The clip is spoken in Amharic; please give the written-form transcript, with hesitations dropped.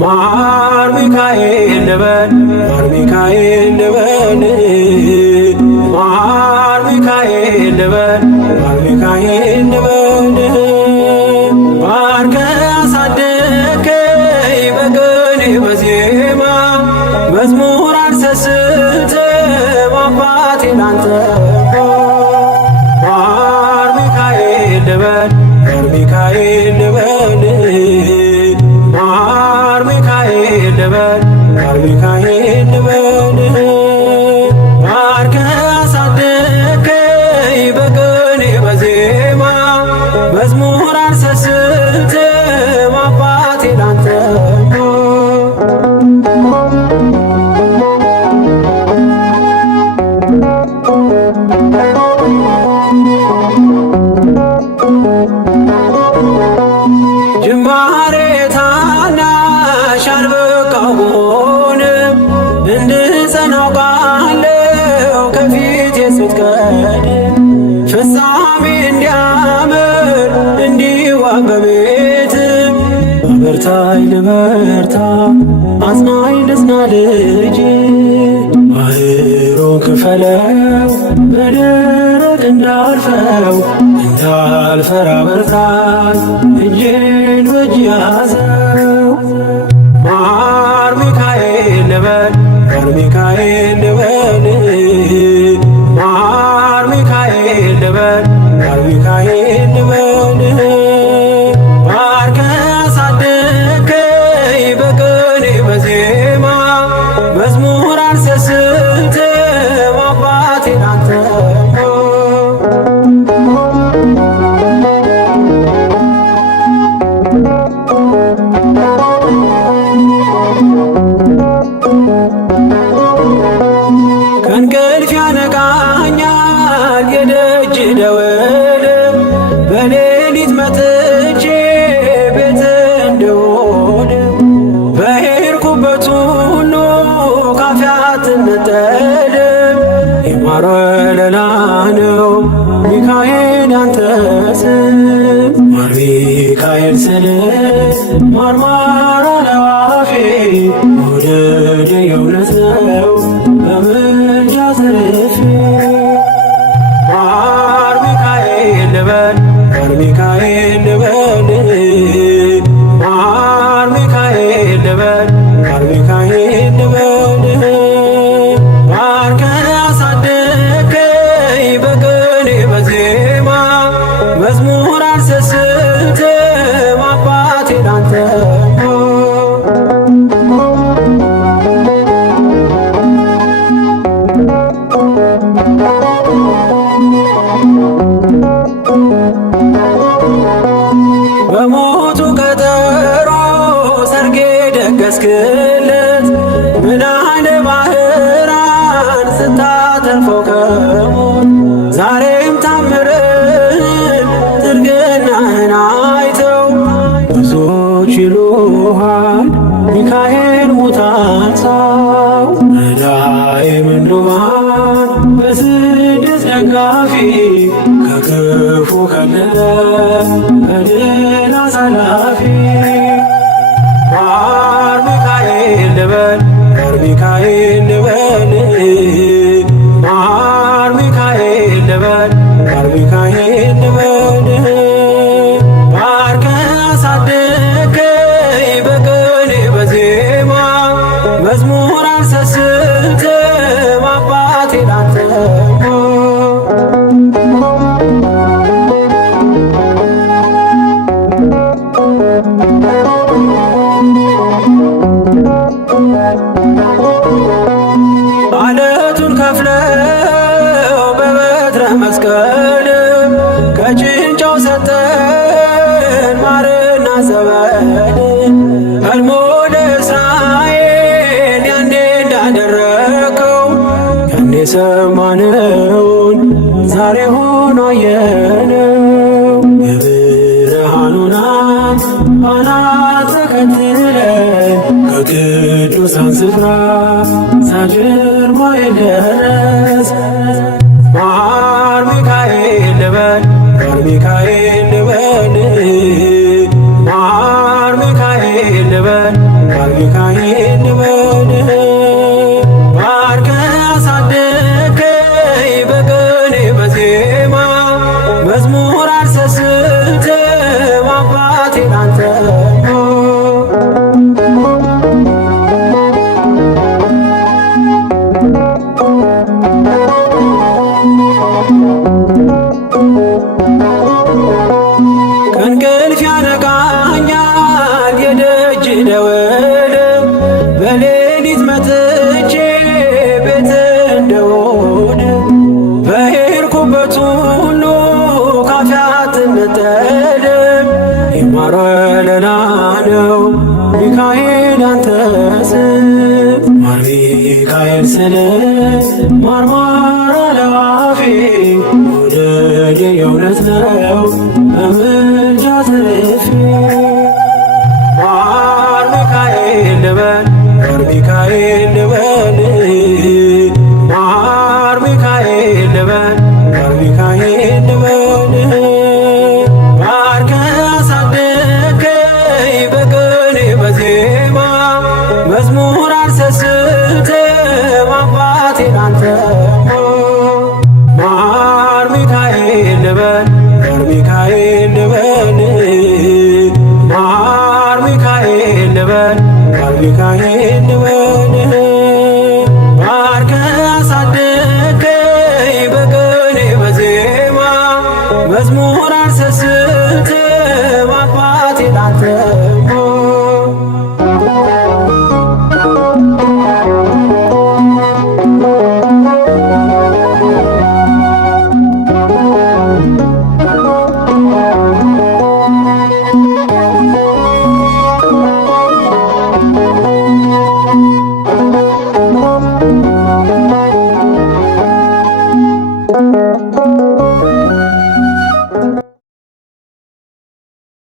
ማር ሚካኤል ልበል ማር ሚካኤል ልበል ማር ሚካኤል ልበል ማር ሚካኤል ልበል ባርከህ አሳደግከኝ በቅኔ በዜማ መዝሙር አልሰስትም አባቴ ላንተ ማር ሚካኤል ልበል ማር ሚካኤል ልበል ማር ሚካኤል ልበል ማር ሚካኤል ልበል ባርከህ አሳደግከኝ በቅኔ በዜማ መዝሙር አልሰስትም አባቴ ላንተ ጅማሬ ታናሽ አልበቃው ብሆንም እንድጸና አውቃለሁ ከፊቴ ስትቀድም ፍጻሜ እንዲያምር እንዲዋብ በቤትህ አበርታኝ ልበርታ አጽናኝ ልጽና ልጅ ባህሩን ክፈለው በደረቅ እንዳልፈው እንዳልፈራ በርታኝ እጄን በእጅ ያዘው ማር ሚካኤል ልበል ማር ሚካኤል ልበል ማር ሚካኤል ልበል ማር ሚካኤል ልበል ባርከህ አሳደግከኝ በቅኔ በዜማ መዝሙር አልሰስትም አባቴ ላንተ ከእንቅልፍ ያነቃኛል የደጅ ደወል በሌሊት መጥቼ ቤት እንድውል በሄድኩበት ሁሉ ካፌ አትነጠልም የማር ወለላ ነው ሚካኤል ያንተ ስም ማር ሚካኤል ስል ማርማር አለዋፌ መውደድ የእውነት ነው በምልጃ ተርፌ ማር ሚካኤል ልበል ማር ሚካኤል ልበል ማር ሚካኤል ልበል ማር ሚካኤል ልበል ባርከህ አሳደግከኝ በቅኔ በዜማ መዝሙር አልሰስትም አባቴ ላንተ በሞቱ ቀጠሮ ሰርጌ ደገስክለት ምን አይነት ባህራን ስታተርፈው ከሞት ዛሬም ታምርህን ትርግናህን አይተው ብዙዎች ይሉሃል ሚካኤል ሙታን ሳው ረዳኤ ምንዱባን በስደት ደጋፊ ከክፉ ከለለ በድል አሳላፊ ማር ሚካኤል ልበል ማር ሚካኤል ልበል ማር ሚካኤል ልበል ማር ሚካኤል ልበል ባርከህ አሳደግከኝ በቅኔ በዜማ መዝሙር አልሰስትም አባቴ ላንተ አለቱን ከፍለው በበትረ መስቀል በጭንጫው ሰጠን ማርና ዘበን ቀድሞ ለእስራኤል ያኔ እንዳደረከው ያኔ ሰማነውን ዛሬ ሆኖ አየነው። የብርሃኑን አናት ተከትለን ከቅዱሳን ስፍራ ሳድር ማይል ደረስን። ማር ሚካኤል ልበል ማር ሚካኤል ልበል ማር ሚካኤል ልበል ማር ሚካኤል ልበል ባርከህ አሳደግከኝ በቅኔ በዜማ መዝሙር አልሰስትም አባቴ ላንተ ከእንቅልፍ ያነቃኛል የደጅ ደወል በሌሊት መጥቼ ቤት እንደሆነ በሄድኩበት ሁሉ ካፌ አትነጠልም። የማር ወለላ ነው ሚካኤል ያንተ ስም ማር ሚካኤል ስል ማርማር አለዋፌ መውደድ የእውነት ነው በምልጃ ትርፌ። ማር ሚካኤል ልበል ማር ሚካኤል ልበል ማር ሚካኤል ልበል ማር ሚካኤል ልበል ባርከህ አሳደግከኝ በቅኔ በዜማ መዝሙር አልሰስትም አባቴ ላንተ ማር ሚካኤል ልበል ማር ሚካኤል ልበል ማር ሚካኤል ልበል ማር ሚካኤል ልበል ባርከህ አሳደግከኝ በቅኔ በዜማ መዝሙር አልሰስትም አባ